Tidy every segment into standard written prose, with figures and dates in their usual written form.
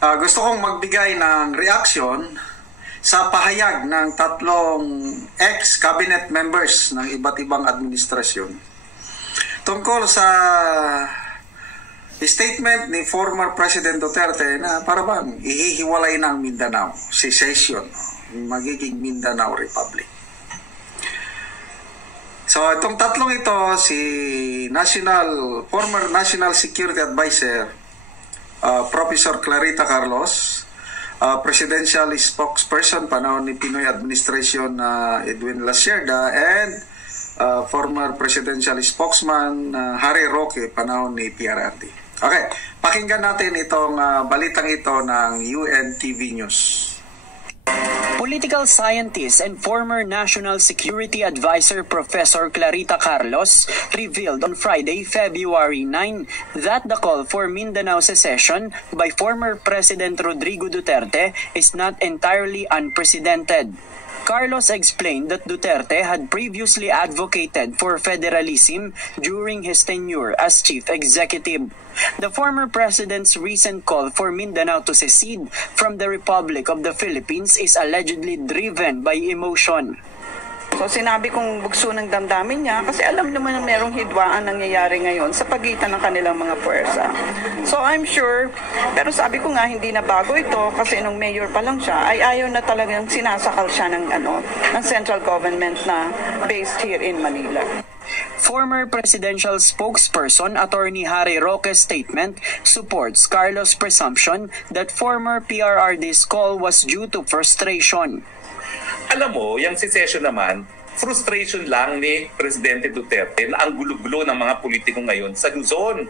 Gusto kong magbigay ng reaksyon sa pahayag ng tatlong ex-cabinet members ng iba't ibang administrasyon tungkol sa statement ni former President Duterte na para bang ihihiwalay ng Mindanao, secession, magiging Mindanao Republic. So itong tatlong ito, si former National Security Advisor Professor Clarita Carlos, Presidential Spokesperson panahon ni Pinoy Administration Edwin Lasierda, and former Presidential Spokesman Harry Roque panahon ni PRRD. Okay, pakinggan natin itong balitang ito ng UNTV News. Political scientist and former National Security Advisor Professor Clarita Carlos revealed on Friday, February 9, that the call for Mindanao secession by former President Rodrigo Duterte is not entirely unprecedented. Carlos explained that Duterte had previously advocated for federalism during his tenure as chief executive. The former president's recent call for Mindanao to secede from the Republic of the Philippines is allegedly driven by emotion. So sinabi kong bugso ng damdamin niya kasi alam naman na merong hidwaan nangyayari ngayon sa pagitan ng kanilang mga puwersa. So I'm sure, pero sabi ko nga hindi na bago ito kasi nung mayor pa lang siya ay ayaw na talagang sinasakal siya ng central government na based here in Manila. Former presidential spokesperson Attorney Harry Roque's statement supports Carlos' presumption that former PRRD's call was due to frustration. Alam mo, yung secession naman, frustration lang ni Presidente Duterte na ang gulo-gulo ng mga politiko ngayon sa Luzon.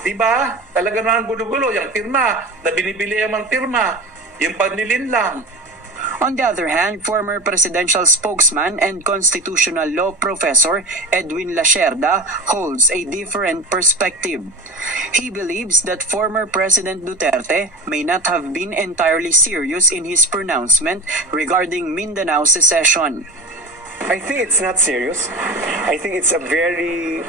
Diba? Talaga na ang gulo-gulo, yung pirma, na binibili ang mga pirma, yung panlilin lang. On the other hand, former presidential spokesman and constitutional law professor Edwin Lasierda holds a different perspective. He believes that former President Duterte may not have been entirely serious in his pronouncement regarding Mindanao secession. I think it's not serious. I think it's a very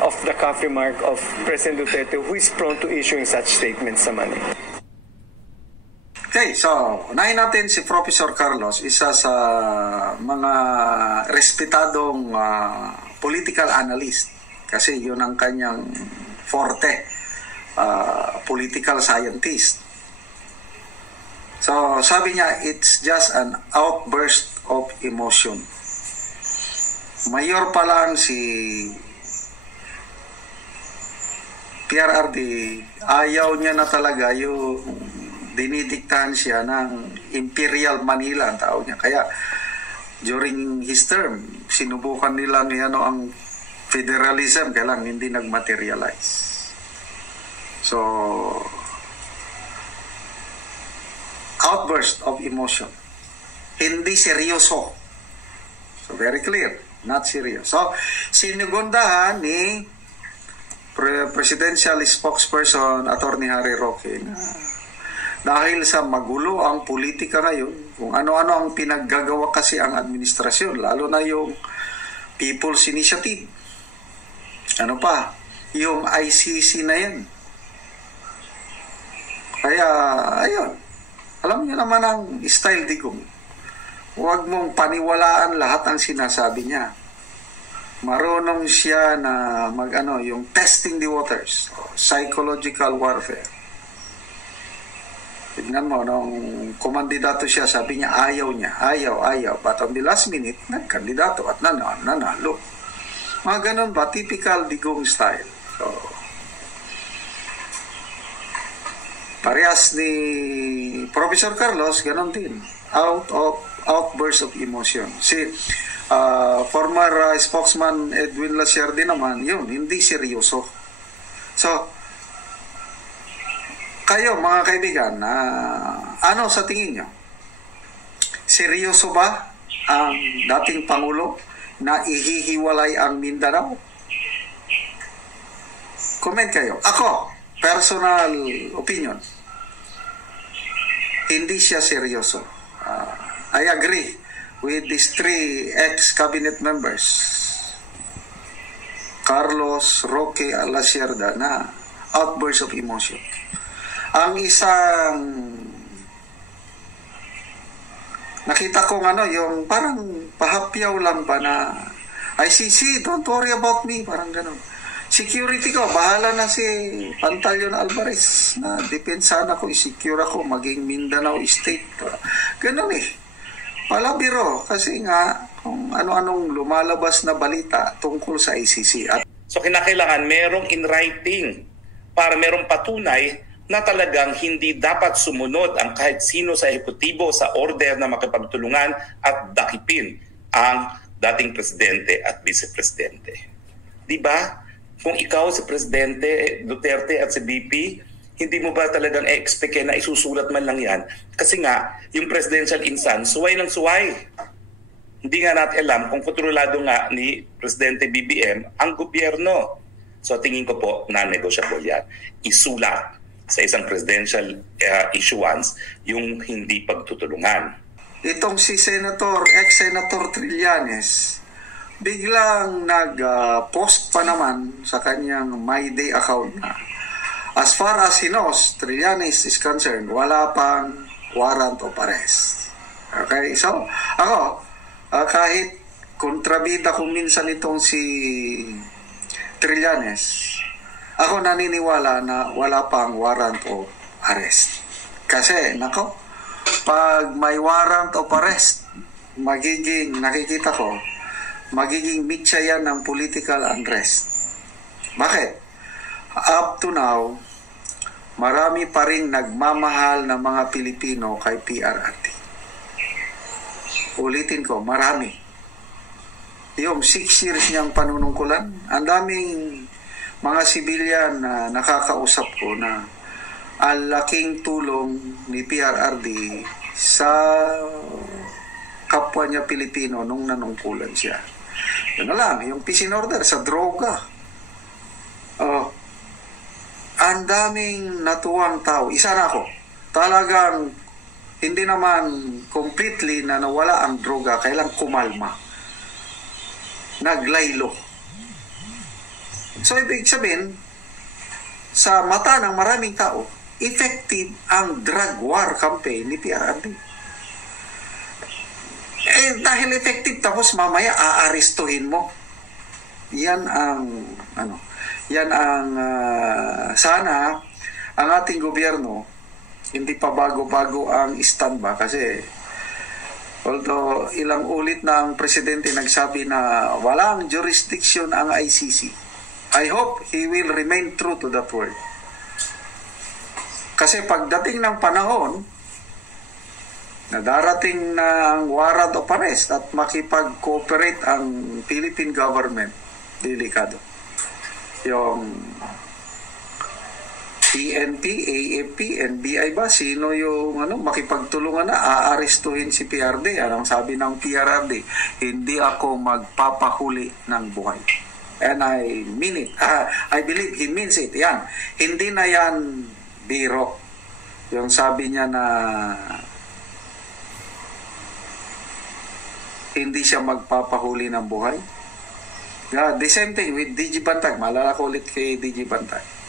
off-the-cuff remark of President Duterte, who is prone to issuing such statements sa Manila. Okay, so unahin natin si Professor Carlos, isa sa mga respetadong political analyst kasi yun ang kanyang forte, political scientist. So sabi niya, it's just an outburst of emotion. Mayor pa lang si PRRD, ayaw niya na talaga yung dinidiktahan siya ng Imperial Manila ang tawag niya. Kaya during his term, sinubukan nila ang federalism, kaya lang hindi nag-materialize. So, outburst of emotion. Hindi seryoso. So, very clear. Not serious. So, sinugundahan ni Presidential Spokesperson Attorney Harry Roque na dahil sa magulo ang politika ngayon, kung ano-ano ang pinaggagawa kasi ang administrasyon, lalo na yung People's Initiative. Ano pa? Yung ICC na yan. Kaya, ayun. Alam niyo naman ang style digong. Huwag mong paniwalaan lahat ang sinasabi niya. Marunong siya na yung testing the waters, psychological warfare. Tignan mo, nung kumandidato siya, sabi niya, ayaw. But on the last minute, nagkandidato at nanalo. Mga ganun ba? Typical digong style. So, parehas ni Professor Carlos, ganun din. Outburst of emotion. Si former spokesman Edwin Lasierda naman, yun, hindi seryoso. So, kayo mga kaibigan, ano sa tingin nyo? Seryoso ba ang dating Pangulo na ihihiwalay ang Mindanao? Comment kayo. Ako, personal opinion, hindi siya seryoso. I agree with these three ex-cabinet members, Carlos, Roque, Lasierda, na outburst of emotion. Ang isang nakita ko yung parang pahapyaw lang ba na ICC, don't worry about me, parang ganun. Security ko, bahala na si Pantaleon Alvarez na depensa na ko, secure ako, maging Mindanao State. Ganun palabiro kasi nga kung ano-anong lumalabas na balita tungkol sa ICC. So kinakailangan merong in writing para merong patunay na talagang hindi dapat sumunod ang kahit sino sa ehekutibo sa order na makipagtulungan at dakipin ang dating presidente at vice-presidente. Diba? Kung ikaw si Presidente Duterte at si BP, hindi mo ba talagang expect na isusulat man lang yan? Kasi nga, yung presidential instance, suway ng suway. Hindi nga natin alam kung kontrolado nga ni Presidente BBM ang gobyerno. So tingin ko po, non-negotiable yan. Isulat sa isang presidential issuance yung hindi pagtutulungan. Itong si ex-Senator Trillanes, biglang nag-post pa naman sa kanyang My Day account na as far as he knows, Trillanes is concerned, wala pang warrant of arrest. Okay? So, ako, kahit kontrabida ko minsan itong si Trillanes, ako naniniwala na wala pang warrant of arrest. Kasi, pag may warrant of arrest, nakikita ko, magiging mitya yan ng political unrest. Bakit? Up to now, marami pa rin nagmamahal ng mga Pilipino kay PRRD. Ulitin ko, marami. Yung 6 years niyang panunungkulan, ang daming mga sibilyan na nakakausap ko na ang laking tulong ni PRRD sa kapwa niya Pilipino nung nanungkulan siya. Yun na lang, yung peace in order sa droga. Ang daming natuwang tao. Isa na ako. Talagang hindi naman completely na nawala ang droga, kailang kumalma. Naglaylo. So, ibig sabihin, sa mata ng maraming tao, effective ang drug war campaign ni PRRD. Dahil effective, tapos mamaya aarestuhin mo. Yan ang sana ang ating gobyerno hindi pa bago-bago ang stand ba, kasi although ilang ulit na ang presidente nagsabi na walang jurisdiction ang ICC, I hope he will remain true to that word. Kasi pagdating ng panahon na darating na ang warrant of arrest at makipag-cooperate ang Philippine government, delikado. Yung PNP, AFP, NBI ba? Sino yung makipagtulungan na? Aarestuhin si PRD. Anong sabi ng PRRD? Hindi ako magpapahuli ng buhay. And I mean it. I believe he means it. Yan. Hindi na yan biro. Yung sabi niya na hindi siya magpapahuli ng buhay. Yeah, the same thing with DG Bantag. Maalala ko ulit kay DG Bantag.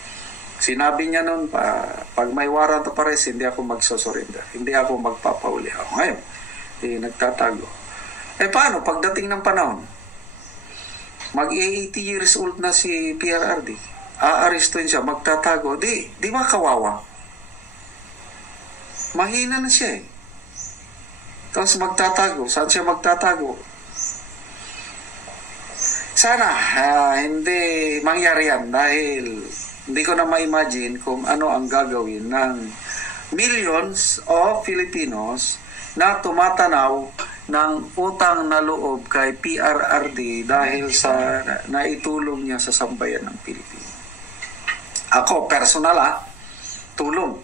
Sinabi niya noon, pag may warrant of arrest, hindi ako magsosurrender. Hindi ako magpapahuli. Ngayon, nagtatago. Paano? Pagdating ng panahon, mag-80 years old na si PRRD. Aarestuin siya, magtatago. Di ba kawawa? Mahina na siya eh. Tapos magtatago. Saan siya magtatago? Sana hindi mangyari yan dahil hindi ko na ma-imagine kung ano ang gagawin ng millions of Filipinos na tumatanaw ng utang na loob kay PRRD dahil sa naitulong niya sa sambayan ng Pilipino. Ako, personal tulong.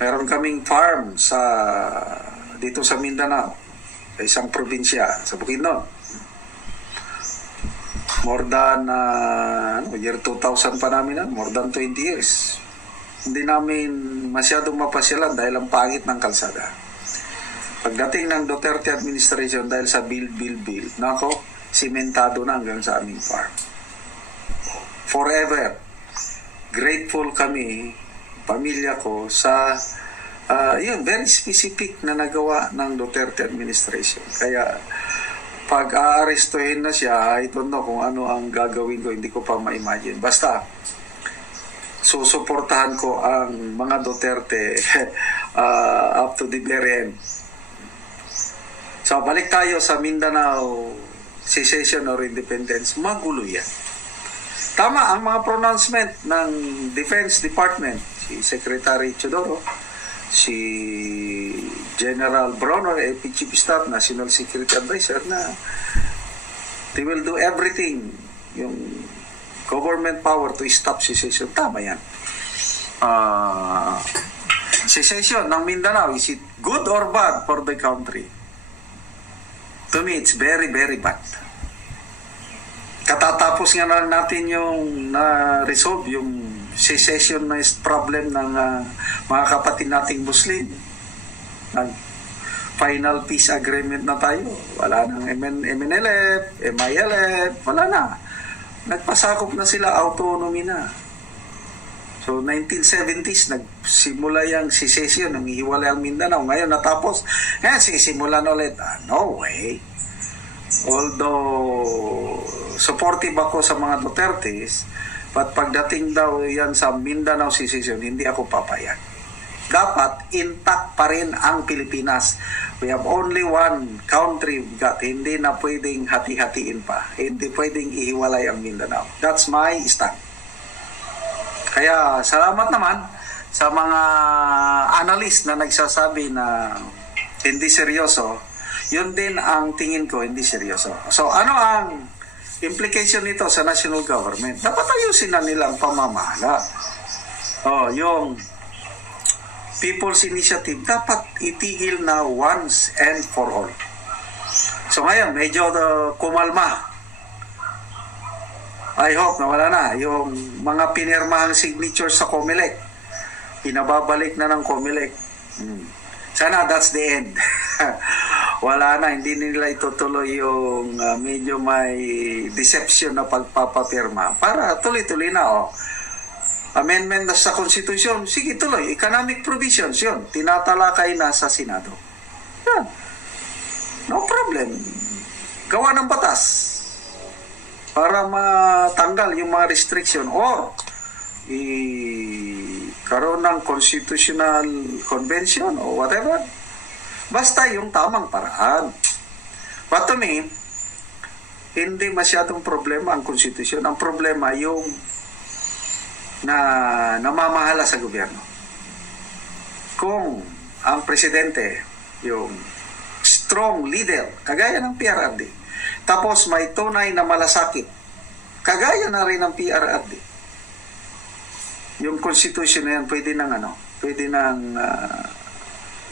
Meron kaming farm dito sa Mindanao, sa isang probinsya, sa Bukidnon. More than, year 2000 pa namin more than 20 years. Hindi namin masyadong mapasyalan dahil ang pangit ng kalsada. Pagdating ng Duterte administration dahil sa bill, simentado na hanggang sa aming farm. Forever, grateful kami pamilya ko sa yun, very specific na nagawa ng Duterte administration. Kaya pag aarestuhin na siya, I don't know kung ano ang gagawin ko, hindi ko pa ma-imagine. Basta, susuportahan ko ang mga Duterte up to the very end. So, balik tayo sa Mindanao secession or independence. Magulo yan. Tama ang mga pronouncement ng Defense Department, si Secretary Chodoro, si General Bronner, Chief Staff, National Security Advisor, na they will do everything, yung government power to stop secession. Tama yan. Secession ng Mindanao, is it good or bad for the country? To me, it's very, very bad. Katatapos nga na natin yung na-resolve yung secessionist problem ng mga kapatid nating Muslim. Final peace agreement na tayo. Wala nang MNLF, MILF, wala na. Nagpasakop na sila, autonomy na. So, 1970s, nagsimula yung secession, nang hiwalay ang Mindanao. Ngayon, natapos. Ngayon, sisimulan ulit. No way. Although, supportive ako sa mga Dutertes, but pagdating daw yan sa Mindanao secession, hindi ako papayag. Dapat intact pa rin ang Pilipinas. We have only one country hindi na pwedeng hati-hatiin pa. Hindi pwedeng ihiwalay ang Mindanao. That's my stand. Kaya salamat naman sa mga analyst na nagsasabi na hindi seryoso. Yun din ang tingin ko, hindi seryoso. So ano ang implication nito sa national government? Dapat ayusin na nila ang pamamahala. Yung People's Initiative dapat itigil na once and for all. So ngayon, medyo kumalma. I hope na wala na. Yung mga pinirmahang signatures sa COMELEC, pinababalik na ng COMELEC. Sana that's the end. Wala na, hindi nila itutuloy yung medyo may deception na pagpapapirma. Para tuloy-tuloy na, amendment na sa Constitution, sige tuloy. Economic provisions, yun. Tinatalakay na sa Senado. Yan. No problem. Gawa ng batas para matanggal yung mga restriction or karoon ng constitutional convention o whatever. Basta yung tamang paraan. But to me, hindi masyadong problema ang Constitution. Ang problema yung namamahala sa gobyerno. Kung ang presidente, yung strong leader, kagaya ng PRRD, tapos may tunay na malasakit, kagaya na rin ng PRRD, yung Constitution na yan, pwede nang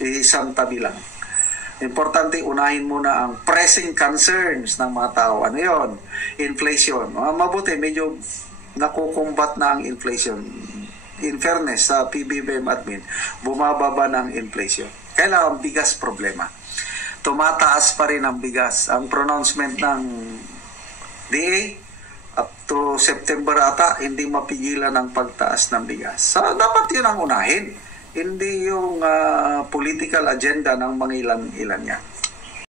isang tabi lang. Importante, unahin muna ang pressing concerns ng mga tao. Ano yun? Inflation. Mabuti, medyo nakukumbat na ang inflation. In fairness, sa PBBM admin, bumababa ng inflation. Kailangan bigas problema. Tumataas pa rin ang bigas. Ang pronouncement ng DA, up to September ata, hindi mapigilan ang pagtaas ng bigas. So, dapat yun ang unahin. Hindi yung political agenda ng mga ilan-ilan yan.